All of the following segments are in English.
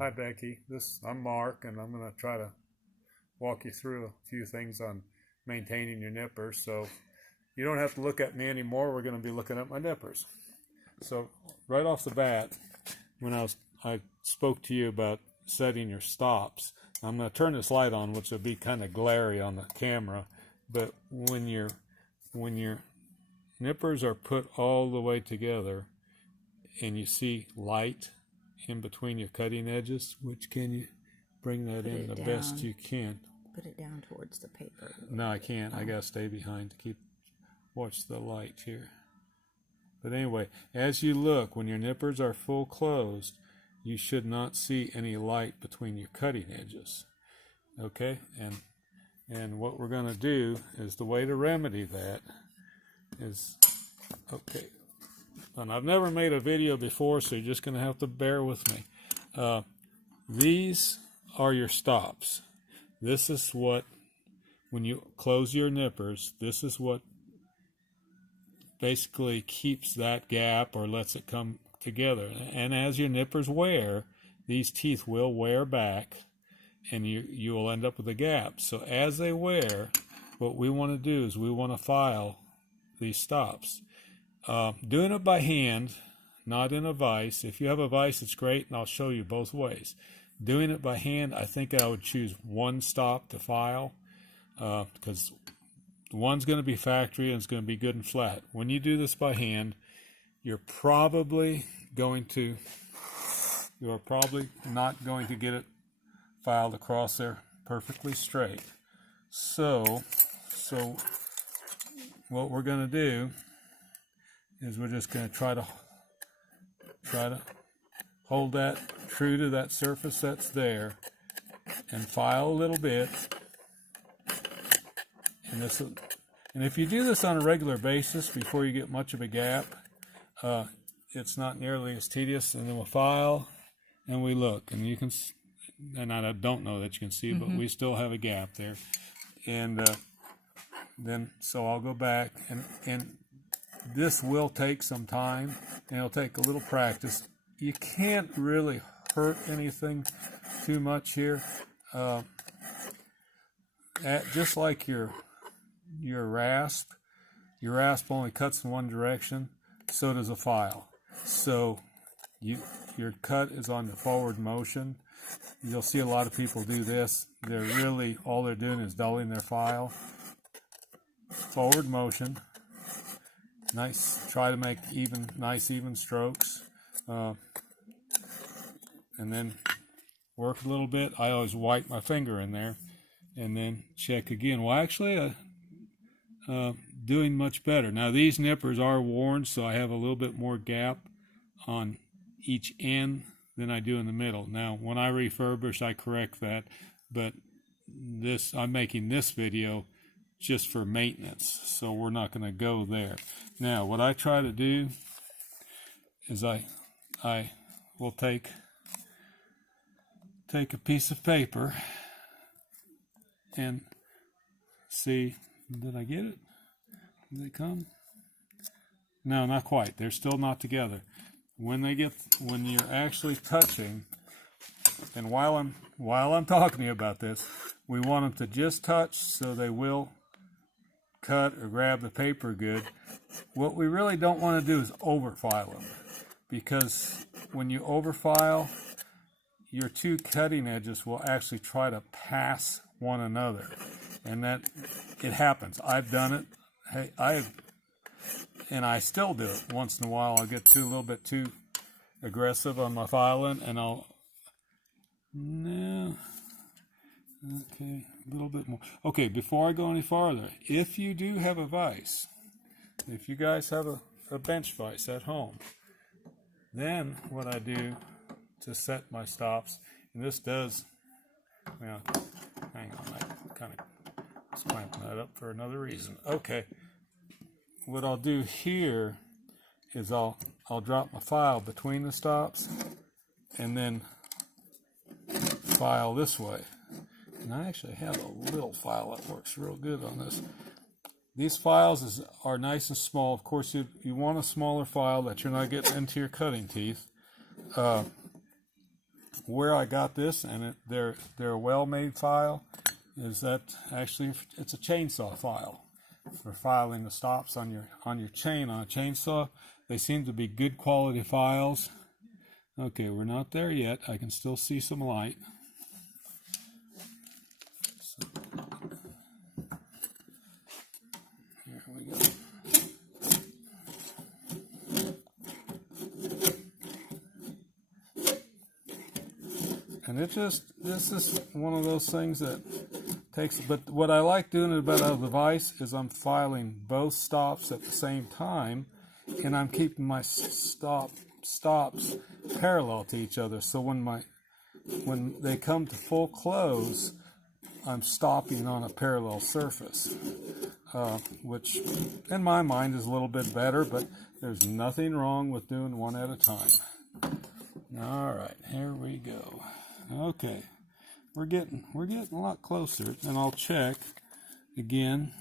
Hi Becky, I'm Mark, and I'm going to try to walk you through a few things on maintaining your nippers. So you don't have to look at me anymore. We're going to be looking at my nippers. So right off the bat, when I spoke to you about setting your stops, I'm going to turn this light on, which will be kind of glary on the camera. But when your nippers are put all the way together, and you see light in between your cutting edges, which can you bring that in the best you can? Put it down towards the paper. No, I can't. I gotta stay behind to watch the light here. But anyway, as you look, when your nippers are full closed, you should not see any light between your cutting edges. Okay, and what we're gonna do is, the way to remedy that is, okay. And I've never made a video before, so you're just going to have to bear with me. These are your stops. This is what, when you close your nippers, this is what basically keeps that gap or lets it come together. And as your nippers wear, these teeth will wear back, and you will end up with a gap. So as they wear, what we want to do is we want to file these stops. Doing it by hand, not in a vise. If you have a vise, it's great, and I'll show you both ways. Doing it by hand, I think I would choose one stop to file, because one's going to be factory and it's going to be good and flat. When you do this by hand, you're probably not going to get it filed across there perfectly straight. So what we're going to do is we're just going to try to hold that true to that surface that's there, and file a little bit. And if you do this on a regular basis before you get much of a gap, it's not nearly as tedious. And then we'll file and we look, and you can, and I don't know that you can see, but we still have a gap there. And then so I'll go back, and this will take some time, and it'll take a little practice. You can't really hurt anything too much here. Just like your rasp only cuts in one direction, so does a file. So your cut is on the forward motion. You'll see a lot of people do this. All they're doing is dulling their file. Forward motion. Nice. Try to make nice even strokes, and then work a little bit. I always wipe my finger in there, and then check again. Well, actually, doing much better. Now these nippers are worn, so I have a little bit more gap on each end than I do in the middle. Now, when I refurbish, I correct that, but I'm making this video just for maintenance, so we're not going to go there. Now, what I try to do is I will take a piece of paper and see, did I get it? Did they come? No, not quite. They're still not together. When you're actually touching, and while I'm talking to you about this, we want them to just touch so they will cut or grab the paper good. What we really don't want to do is overfile them, because when you overfile, your two cutting edges will actually try to pass one another, and that it happens. I've done it. Hey, I still do it once in a while. I'll get a little bit too aggressive on my filing, and okay, a little bit more. Okay, before I go any farther, if you do have a vise, if you guys have a bench vise at home, then what I do to set my stops, and this does, well, hang on, I kind of was clamping that up for another reason. Okay, what I'll do here is I'll drop my file between the stops, and then file this way. And I actually have a little file that works real good on this. These files are nice and small. Of course, you want a smaller file that you're not getting into your cutting teeth. where I got this, and they're a well-made file, is that actually it's a chainsaw file for filing the stops on your chain on a chainsaw. They seem to be good quality files. Okay, we're not there yet. I can still see some light. So, here we go. And this is one of those things that takes, but what I like doing about a device is I'm filing both stops at the same time, and I'm keeping my stops parallel to each other. So when they come to full close, I'm stopping on a parallel surface, which in my mind is a little bit better, but there's nothing wrong with doing one at a time. All right, here we go. Okay, we're getting a lot closer, and I'll check again.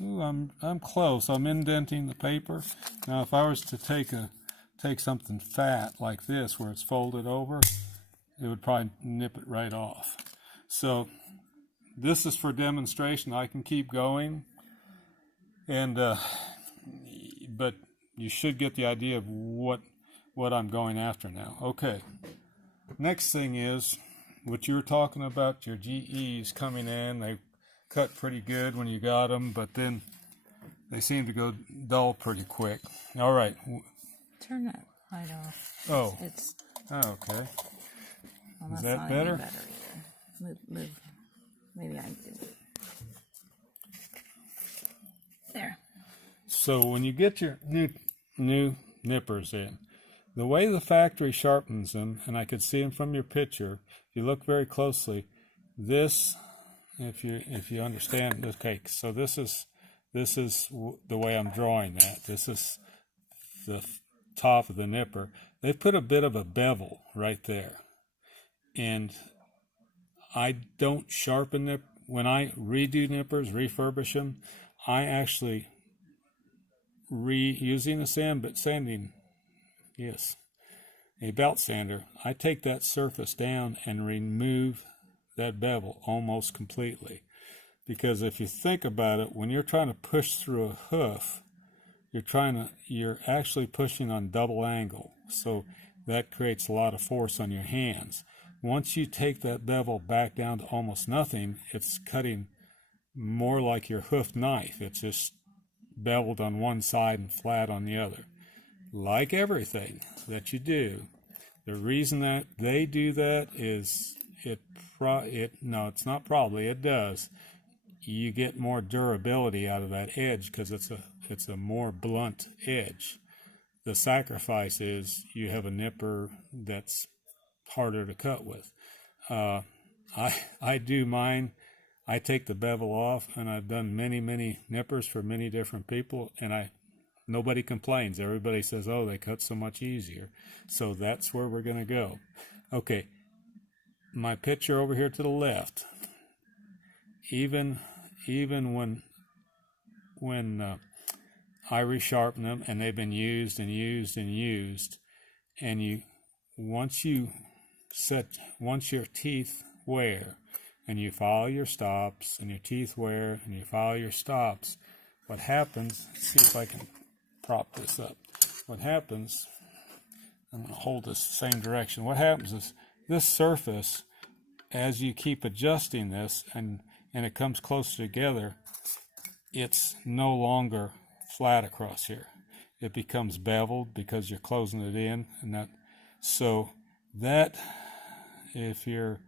Ooh, I'm close. I'm indenting the paper. Now, if I was to take something fat like this, where it's folded over, it would probably nip it right off. So this is for demonstration. I can keep going, and but you should get the idea of what I'm going after now. Okay. Next thing is what you were talking about, your GEs coming in. They cut pretty good when you got them, but then they seem to go dull pretty quick. All right. Turn that light off. Oh. It's Okay. well, Is that's that not better? Any better either. Move. Maybe I did. There. So when you get your new nippers in, the way the factory sharpens them, and I could see them from your picture, if you look very closely, this, if you understand, okay, so this is the way I'm drawing that. This is the top of the nipper. They put a bit of a bevel right there, and I don't sharpen it. When I redo nippers, refurbish them, I actually using a a belt sander, I take that surface down and remove that bevel almost completely. Because if you think about it, when you're trying to push through a hoof, you're actually pushing on double angle. So that creates a lot of force on your hands. Once you take that bevel back down to almost nothing, it's cutting more like your hoof knife. It's just beveled on one side and flat on the other. Like everything that you do, the reason that they do that is it's not probably, it does. You get more durability out of that edge because it's a more blunt edge. The sacrifice is you have a nipper that's harder to cut with. I do mine. I take the bevel off, and I've done many nippers for many different people, and nobody complains. Everybody says, "Oh, they cut so much easier." So that's where we're going to go. Okay, my picture over here to the left. Even when I resharpen them, and they've been used, and once your teeth wear, and you follow your stops, and your teeth wear, and you follow your stops, what happens, let's see if I can prop this up. What happens, I'm going to hold this the same direction. What happens is this surface, as you keep adjusting this and it comes closer together, it's no longer flat across here. It becomes beveled because you're closing it in, and that if you're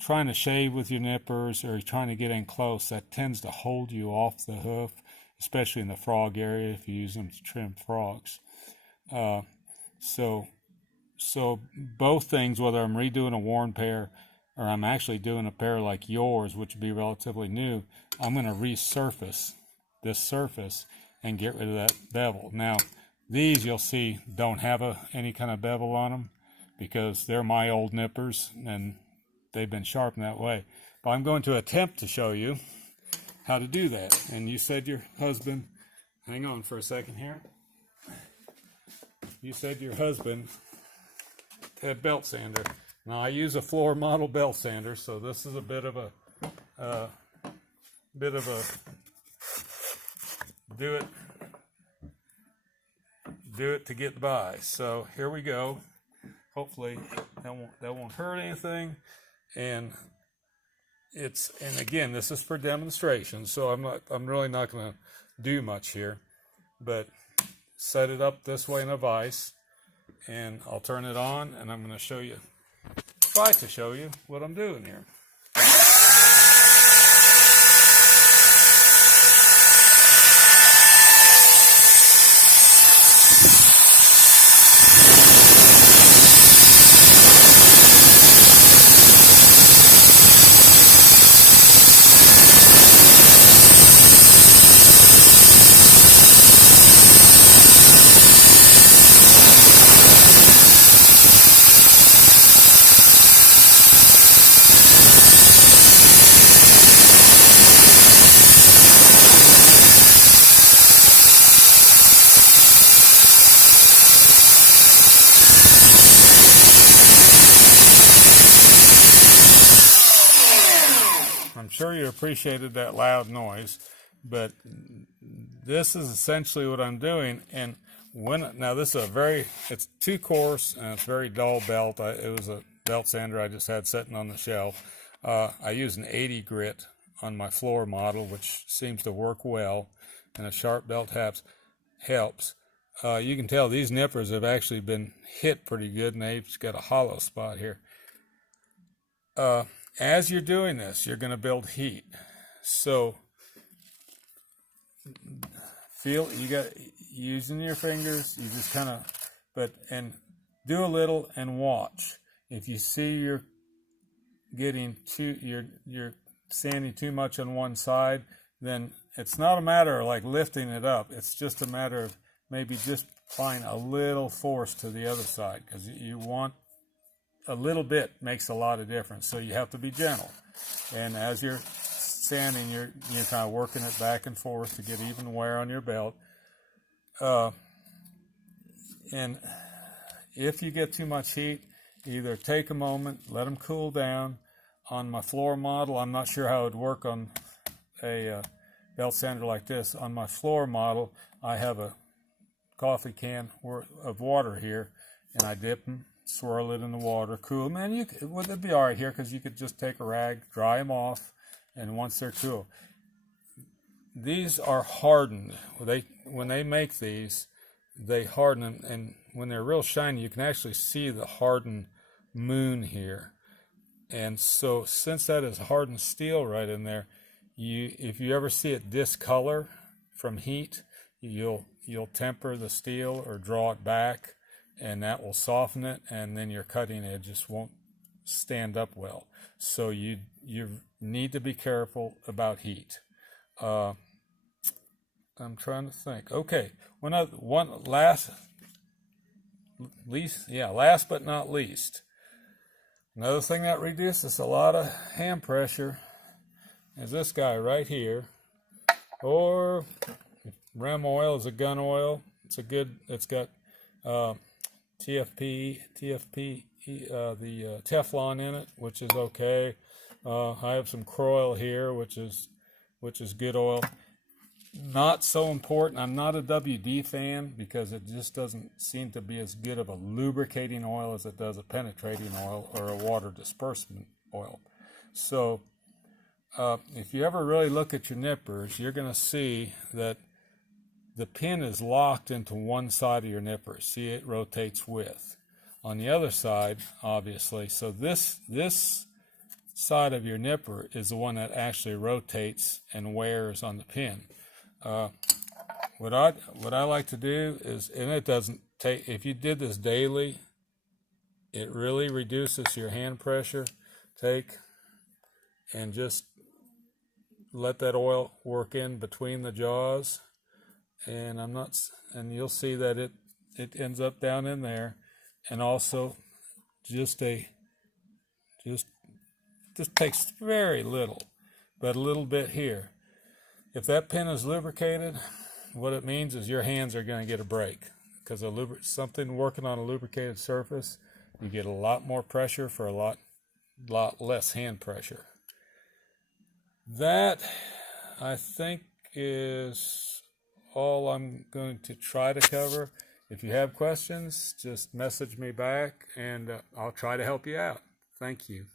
trying to shave with your nippers or you're trying to get in close, that tends to hold you off the hoof, especially in the frog area if you use them to trim frogs. So both things, whether I'm redoing a worn pair or I'm actually doing a pair like yours, which would be relatively new, I'm going to resurface this surface and get rid of that bevel. Now, these you'll see don't have any kind of bevel on them because they're my old nippers and they've been sharpened that way. But I'm going to attempt to show you how to do that. And you said your husband, hang on for a second here. you said your husband had belt sander. Now I use a floor model belt sander, so this is a bit of a do it to get by. So here we go. Hopefully that won't hurt anything. And again, this is for demonstration, so I'm really not going to do much here, but set it up this way in a vise, and I'll turn it on, and I'm going to try to show you what I'm doing here. I'm sure you appreciated that loud noise, but this is essentially what I'm doing. And now this is it's 2 course and it's very dull belt. It was a belt sander I just had sitting on the shelf. I use an 80 grit on my floor model, which seems to work well, and a sharp belt helps. You can tell these nippers have actually been hit pretty good, and they've got a hollow spot here. As you're doing this, you're going to build heat. So you got using your fingers, you just kind of, and do a little and watch. If you see you're sanding too much on one side, then it's not a matter of like lifting it up. It's just a matter of maybe just applying a little force to the other side, because you want a little bit makes a lot of difference. So you have to be gentle, and as you're sanding, you're kind of working it back and forth to get even wear on your belt. And if you get too much heat, either take a moment, let them cool down. On my floor model, I'm not sure how it would work on a belt sander like this. On my floor model, I have a coffee can of water here, and I dip them, swirl it in the water, cool them, and it'd be all right here, because you could just take a rag, dry them off, and once they're cool. These are hardened. When they make these, they harden them, and when they're real shiny, you can actually see the hardened moon here. And so since that is hardened steel right in there, if you ever see it discolor from heat, you'll temper the steel or draw it back, and that will soften it, and then your cutting edge just won't stand up well. So you need to be careful about heat. I'm trying to think. Okay, last but not least, another thing that reduces a lot of hand pressure is this guy right here, or Rem oil is a gun oil. It's got TFP, the Teflon in it, which is okay. I have some Kroil here, which is good oil. Not so important. I'm not a WD fan, because it just doesn't seem to be as good of a lubricating oil as it does a penetrating oil or a water disbursement oil. So if you ever really look at your nippers, you're going to see that the pin is locked into one side of your nipper. See, it rotates with. On the other side, obviously, so this side of your nipper is the one that actually rotates and wears on the pin. What I like to do is, and it doesn't take, if you did this daily, it really reduces your hand pressure. Take and just let that oil work in between the jaws, and you'll see that it ends up down in there. And also just takes very little, but a little bit here. If that pin is lubricated, what it means is your hands are going to get a break, because something working on a lubricated surface, you get a lot more pressure for a lot less hand pressure. That, I think, is all I'm going to try to cover. If you have questions, just message me back and I'll try to help you out. Thank you.